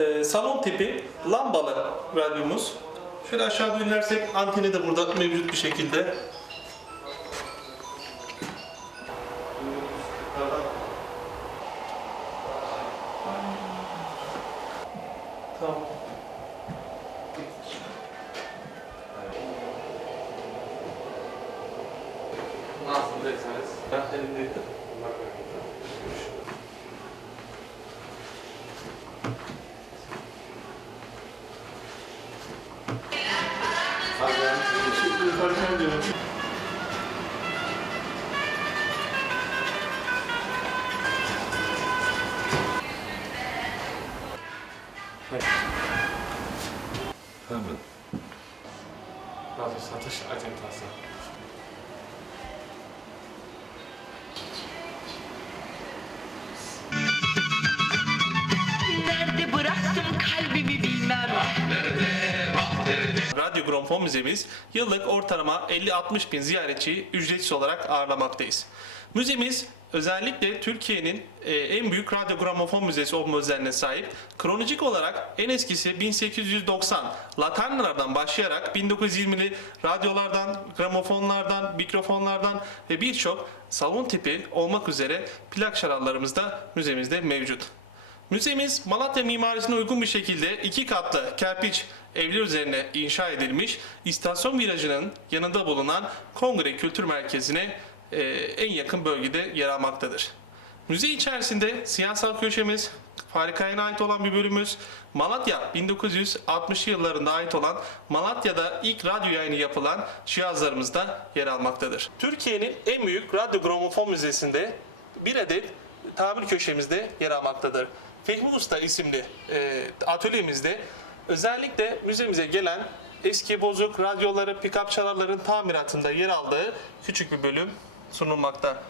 e, salon tipi lambalı radyomuz. Şöyle aşağı inersek anteni de burada mevcut bir şekilde. Tamam. Nasıl derseniz. Ben elimdeydi. Hemen. Radyo satış acentası. Radyo Gramofon Müzemiz yıllık ortalama 50-60 bin ziyaretçiyi ücretsiz olarak ağırlamaktayız. Müzemiz özellikle Türkiye'nin e, en büyük radyo gramofon müzesi olma özelliğine sahip. Kronolojik olarak en eskisi 1890 laternalardan başlayarak 1920'li radyolardan, gramofonlardan, mikrofonlardan ve birçok salon tipi olmak üzere plak şarallarımız da müzemizde mevcut. Müzemiz Malatya mimarisine uygun bir şekilde iki katlı kerpiç evler üzerine inşa edilmiş istasyon virajının yanında bulunan Kongre Kültür Merkezi'ne e, en yakın bölgede yer almaktadır. Müze içerisinde siyasal köşemiz, Farikaya'na ait olan bir bölümümüz, Malatya 1960'lı yıllarında ait olan Malatya'da ilk radyo yayını yapılan cihazlarımız da yer almaktadır. Türkiye'nin en büyük radyo gramofon müzesinde bir adet tamir köşemizde yer almaktadır. Fehmi Usta isimli e, atölyemizde özellikle müzemize gelen eski bozuk radyoları, pick-up çalarların tamiratında yer aldığı küçük bir bölüm sunulmakta.